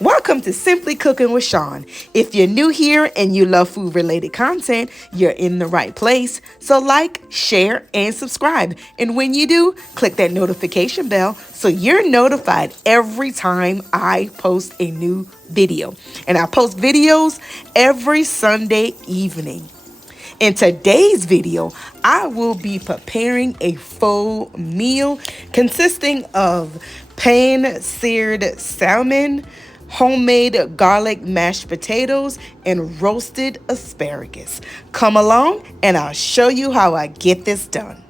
Welcome to Simply Cooking with Shawn. If you're new here and you love food-related content, you're in the right place. So like, share, and subscribe. And when you do, click that notification bell so you're notified every time I post a new video. And I post videos every Sunday evening. In today's video, I will be preparing a full meal consisting of pan seared salmon, homemade garlic mashed potatoes, and roasted asparagus. Come along and I'll show you how I get this done.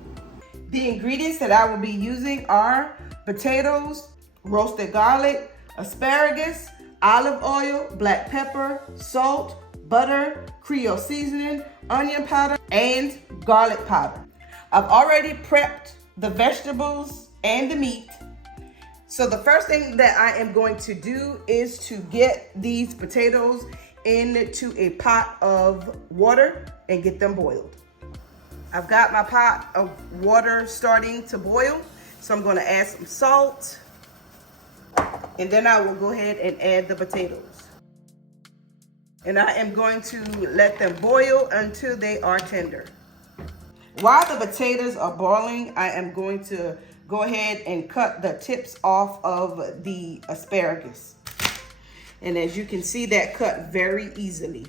The ingredients that I will be using are potatoes, roasted garlic, asparagus, olive oil, black pepper, salt, butter, Creole seasoning, onion powder, and garlic powder. I've already prepped the vegetables and the meat. So the first thing that I am going to do is to get these potatoes into a pot of water and get them boiled. I've got my pot of water starting to boil, so I'm going to add some salt, and then I will go ahead and add the potatoes. And I am going to let them boil until they are tender. While the potatoes are boiling, I am going to go ahead and cut the tips off of the asparagus. And as you can see, that cut very easily.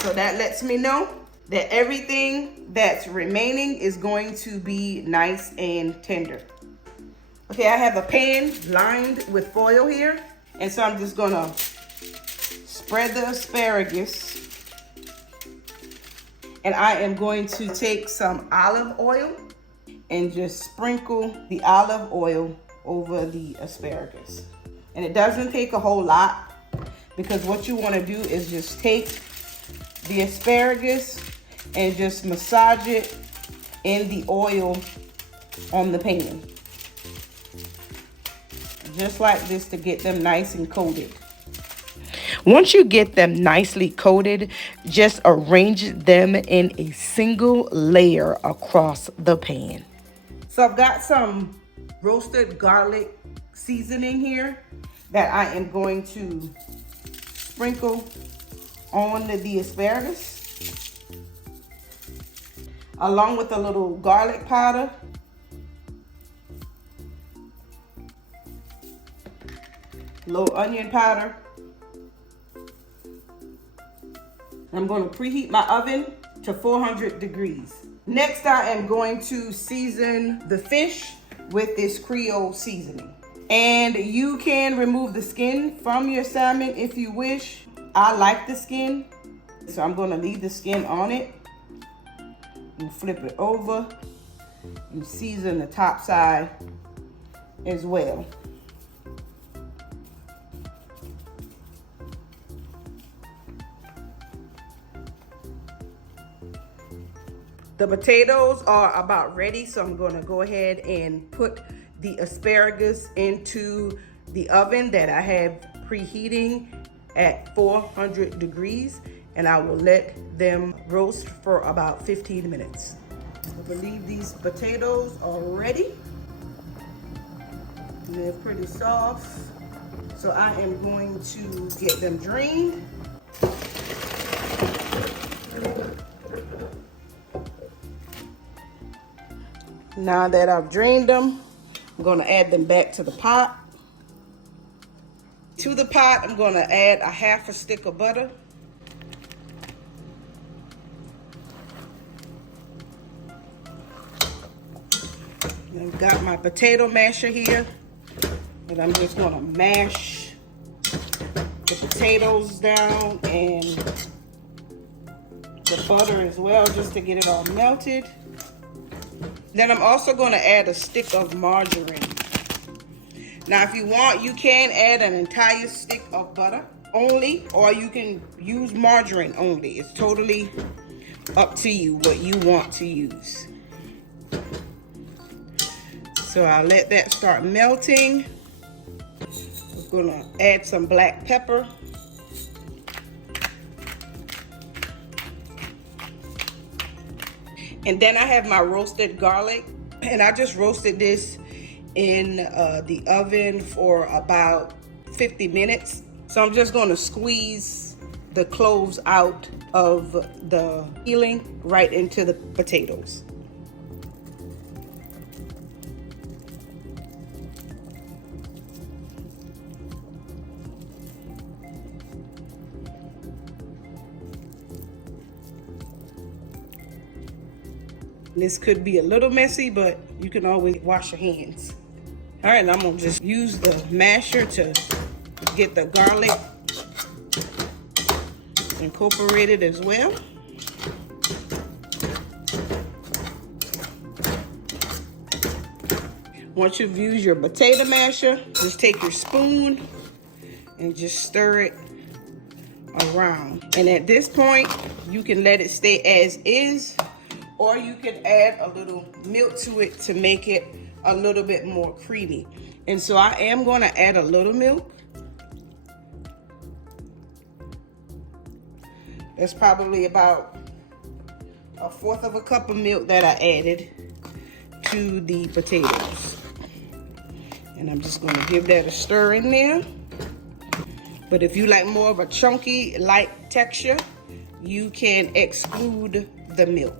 So that lets me know that everything that's remaining is going to be nice and tender. Okay, I have a pan lined with foil here. And so I'm just gonna spread the asparagus. And I am going to take some olive oil and just sprinkle the olive oil over the asparagus. And it doesn't take a whole lot, because what you want to do is just take the asparagus and just massage it in the oil on the pan. Just like this, to get them nice and coated. Once you get them nicely coated, just arrange them in a single layer across the pan. So I've got some roasted garlic seasoning here that I am going to sprinkle on the asparagus, along with a little garlic powder, little onion powder. I'm going to preheat my oven to 400 degrees. Next, I am going to season the fish with this Creole seasoning. And you can remove the skin from your salmon if you wish. I like the skin, so I'm going to leave the skin on it. You flip it over. You season the top side as well. The potatoes are about ready, so I'm going to go ahead and put the asparagus into the oven that I have preheating at 400 degrees, and I will let them roast for about 15 minutes. I believe these potatoes are ready. They're pretty soft, so I am going to get them drained. Now that I've drained them, I'm going to add them back to the pot. To the pot, I'm going to add a half a stick of butter. I've got my potato masher here, and I'm just going to mash the potatoes down and the butter as well, just to get it all melted. Then I'm also going to add a stick of margarine. Now, if you want, you can add an entire stick of butter only, or you can use margarine only. It's totally up to you what you want to use. So I'll let that start melting. I'm going to add some black pepper. And then I have my roasted garlic, and I just roasted this in the oven for about 50 minutes. So I'm just gonna squeeze the cloves out of the peeling right into the potatoes. This could be a little messy, but you can always wash your hands. All right, and I'm gonna just use the masher to get the garlic incorporated as well. Once you've used your potato masher, just take your spoon and just stir it around. And at this point, you can let it stay as is, or you can add a little milk to it to make it a little bit more creamy. And so I am going to add a little milk. That's probably about 1/4 of a cup of milk that I added to the potatoes. And I'm just going to give that a stir in there. But if you like more of a chunky, light texture, you can exclude the milk.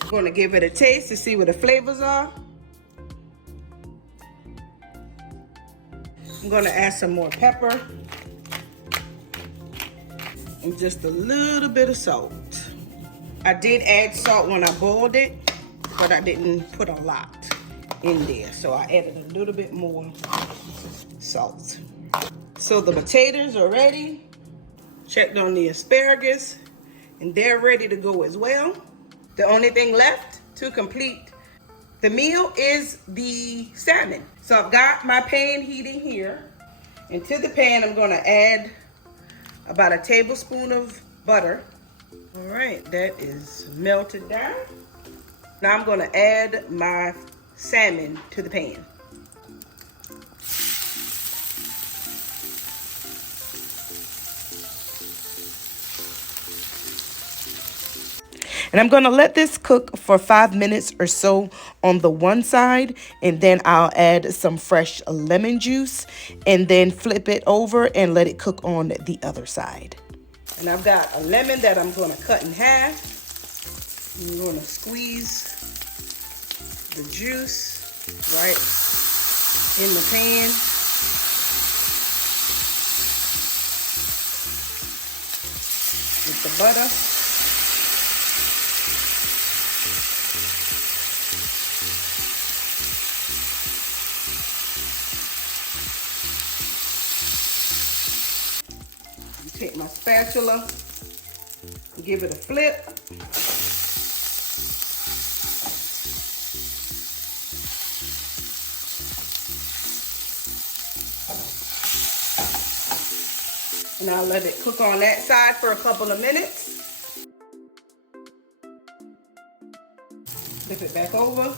I'm going to give it a taste to see what the flavors are. I'm going to add some more pepper and just a little bit of salt. I did add salt when I boiled it, but I didn't put a lot in there. So I added a little bit more salt. So the potatoes are ready. Checked on the asparagus and they're ready to go as well. The only thing left to complete the meal is the salmon. So I've got my pan heating here. And to the pan, I'm gonna add about a tablespoon of butter. All right, that is melted down. Now I'm gonna add my salmon to the pan. And I'm going to let this cook for 5 minutes or so on the one side, and then I'll add some fresh lemon juice and then flip it over and let it cook on the other side. And I've got a lemon that I'm going to cut in half. I'm going to squeeze the juice right in the pan. With the butter. Take my spatula, give it a flip. And I'll let it cook on that side for a couple of minutes. Flip it back over.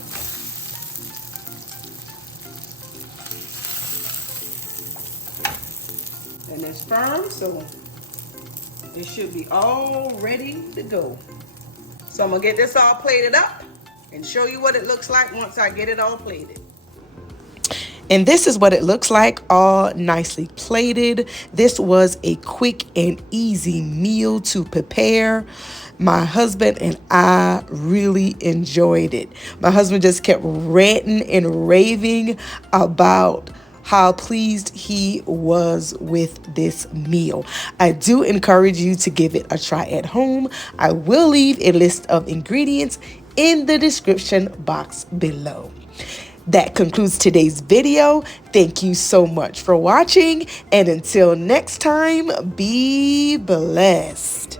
And it's firm, so it should be all ready to go. So I'm gonna get this all plated up and show you what it looks like once I get it all plated. And this is what it looks like, all nicely plated. This was a quick and easy meal to prepare. My husband and I really enjoyed it. My husband just kept ranting and raving about how pleased he was with this meal. I do encourage you to give it a try at home. I will leave a list of ingredients in the description box below. That concludes today's video. Thank you so much for watching, and until next time, be blessed.